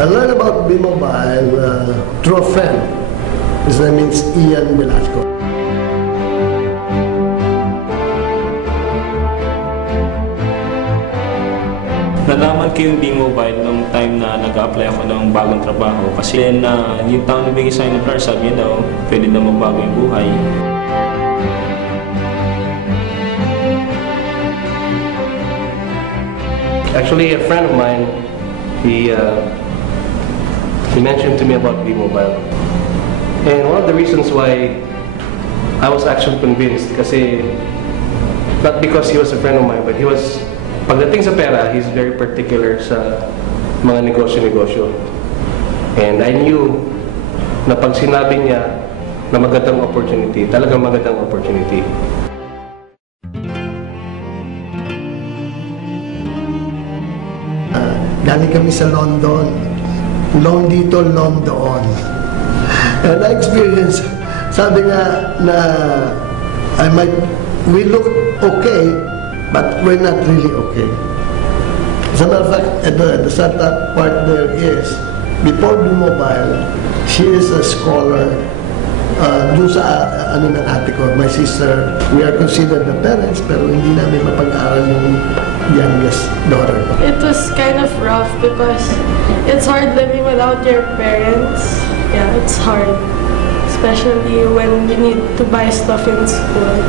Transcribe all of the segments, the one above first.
I learned about B-Mobile through a friend. His name is Ian Velasco. Nalaman ko yung B-Mobile nung time na nag-apply ako ng bagong trabaho kasi then, yung tao na bigay sa akin ng plan, sabi niya daw, pwede daw magbago yung buhay. Actually, a friend of mine, he mentioned to me about B-Mobile. And one of the reasons why I was actually convinced, kasi not because he was a friend of mine, but he was, pagdating sa pera, he's very particular sa mga negosyo-negosyo. And I knew na pag sinabi niya na magandang opportunity, talagang magandang opportunity. Galing kami sa London. Long dito, long doon. And I experienced, sabi nga na we look okay, but we're not really okay. As a matter of fact, the sad part there is, before B-Mobile, she is a scholar. Doon sa ng ate ko, my sister, we are considered the parents, pero hindi namin mapag-aral yung youngest daughter. It was kind of rough because it's hard living without your parents. Yeah, it's hard, especially when you need to buy stuff in school.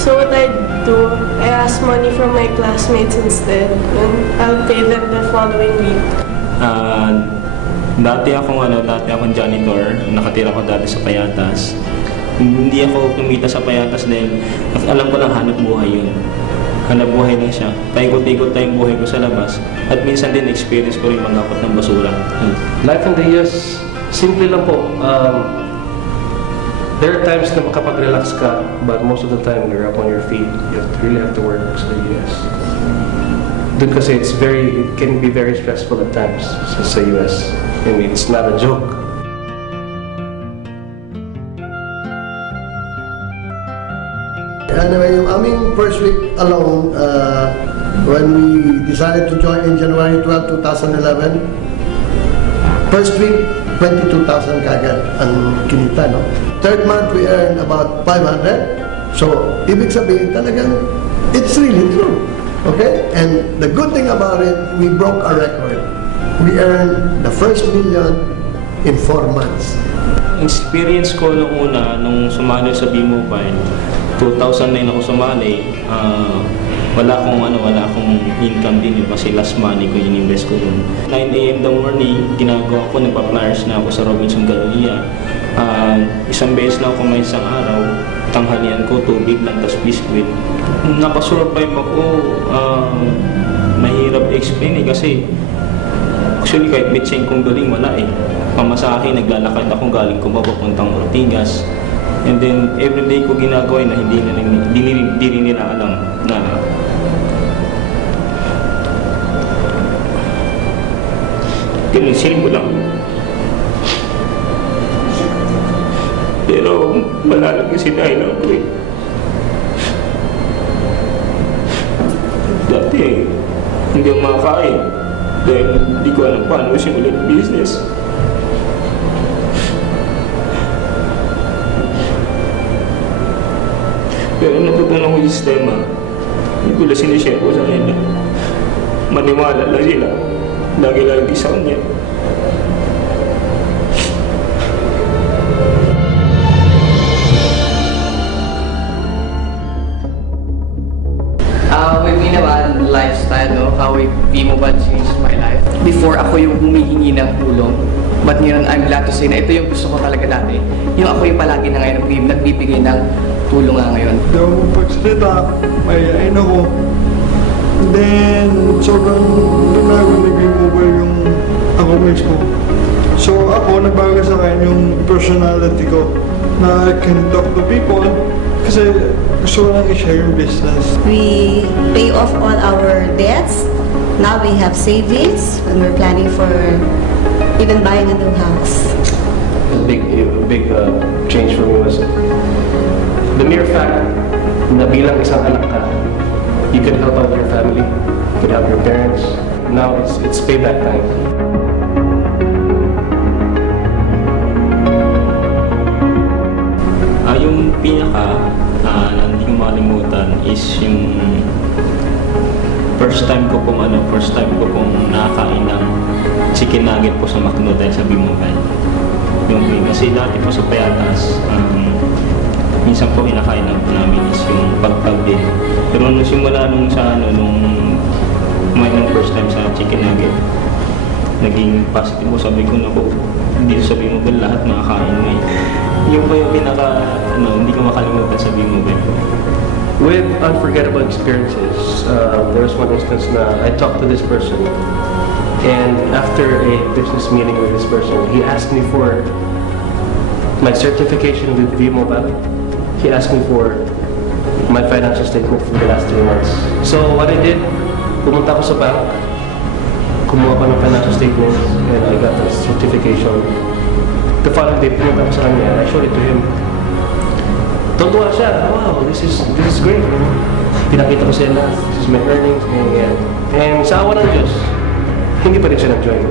So what I do, I ask money from my classmates instead, and I'll pay them the following week. Dati akong janitor, nakatira ko dati sa Payatas. Hindi ako kumita sa Payatas dahil alam ko lang hanap buhay yun. Hanap buhay lang siya. Paikot-ikot na yung buhay ko sa labas. At minsan din experience ko rin magkakot ng basura. Life in the US, simple lang po. There are times na makapag-relax ka, but most of the time you're up on your feet. You really have to work sa US. Doon kasi it can be very stressful at times sa US. I mean, it's not a joke. Anyway, yung aming first week alone, when we decided to join in January 12, 2011, first week, 22,000 kagad ang kinita, no? Third month, we earned about 500. So, ibig sabihin talagang, it's really true. Okay? And the good thing about it, we broke a record. We earned the first million in 4 months. Experience ko nung una, nung sumali sa B-Mobile, 2009 ako sumali, wala akong income din yun kasi last money ko in-invest ko yun. 9 AM the morning, ginagawa ko, nagpa-flyers na ako sa Robinson Galleria. Isang beses na ako may isang araw, tanghalian ko, tubig lang, tas biscuit. Nakasurvive ako, mahirap explain kasi actually kahit bitsin kong galing wala eh. Pamasahe, naglalakad ako galing ko papuntang Ortigas. And then everyday ko ginagawa na hindi rin nila alam na kinonsil ko lang. Pero malalag kasi dahil ako eh. Dati hindi ako makakain dahil hindi ko alam paano simulan yung business. Pero natutunan ko yung sistema, hindi ko lang sinishare ko sa kanila. Maniwala lang sila, lagi-lagi sa kanya. With B-Mobile lifestyle, no? How B-Mobile changed my life. Before, ako yung humihingi ng tulong. But ngayon, I'm glad to say na ito yung gusto ko talaga dati. Yung ako yung palagi na ngayon nagbibigay ng tulong nga ngayon. Yung pagsalita, mayayain ako. Then, sobrang doon na naging mobile yung ako mismo. So ako, nagbago sa akin yung personality ko na I can talk to people kasi gusto ko lang i-share yung business. We pay off all our debts. Now we have savings and we're planning for even buying a new house. A big change for me was the mere fact na bilang isang anak ka, you could help out your family, you could help your parents. Now it's payback time. na hindi ko makalimutan is yung first time ko pong nakakain ng chicken nugget po sa McDo dahil sa B-Mobile. Kasi dati po sa Payatas, minsan po kinakain lang po namin is yung pagpag din. Pero nung simula nung kumain ng first time sa chicken nugget, naging positive po. Sabi ko na po, dito sa B-Mobile lahat makakain mo eh. Yung po yung hindi ko makalimutan sa B-Mobile. With unforgettable experiences, there was one instance na I talked to this person, and after a business meeting with this person, he asked me for my certification with V-Mobile. He asked me for my financial statement for the last 3 months. So what I did, pumunta ako sa bank, kumuha ko ng financial statement, and I got the certification. The following day, pumunta ako sa kanya, and I showed it to him. Tuntua siya, wow, this is great. Pinakita ko siya na, this is my earnings, ganyan. And sa awa ng Diyos, hindi pa rin siya nag-join.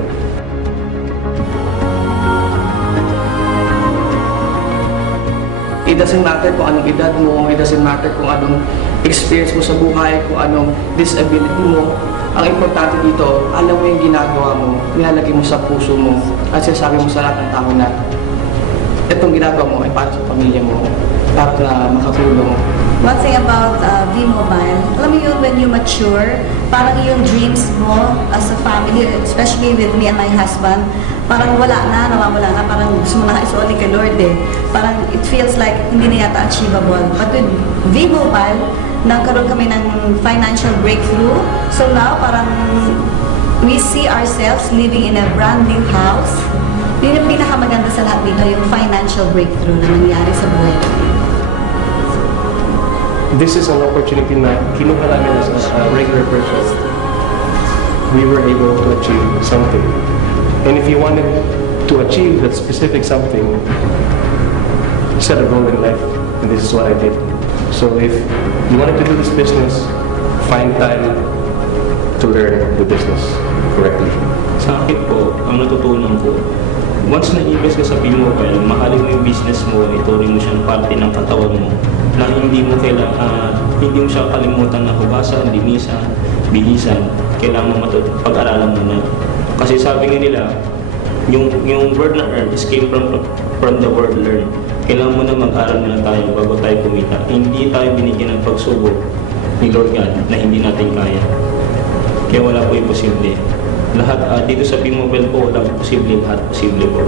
It doesn't matter kung anong edad mo, it doesn't matter kung anong experience mo sa buhay, kung anong disability mo. Ang importante dito, alam mo yung ginagawa mo, nilalagay mo sa puso mo, at sinasabi mo sa lahat ng tao na itong ginagawa mo ay para sa pamilya mo, para na makatulong. One thing about V-Mobile, alam mo yun, when you mature, parang yung dreams mo as a family, especially with me and my husband, parang nawawala na, parang gusto mo na isuoli kay Lord eh. Parang it feels like hindi na yata achievable. But with V-Mobile, nagkaroon kami ng financial breakthrough. So now, parang we see ourselves living in a brand new house. Yun yung pinakamaganda sa lahat dito, yung financial breakthrough na nangyari sa buhay. This is an opportunity na kinuha namin as a regular person. We were able to achieve something. And if you wanted to achieve that specific something, set a goal in life. And this is what I did. So if you wanted to do this business, find time to learn the business correctly. Sa akin po, ang natutunan ko, once na-invest ka sa B-Mobile, mahalin mo yung business mo, ituring mo siyang parte ng katawan mo, na hindi mo siya kalimutan na hugasan, linisan, bihisan, kailangan mo pag-aralan mo na. Kasi sabi nga nila, yung word na earn is came from the word learn. Kailangan mo na mag-aral na tayo bago tayo kumita. Hindi tayo binigyan ng pagsubok ni Lord God na hindi natin kaya. Kaya wala po imposible. Lahat dito sa B-Mobile po, walang posible, lahat posible po.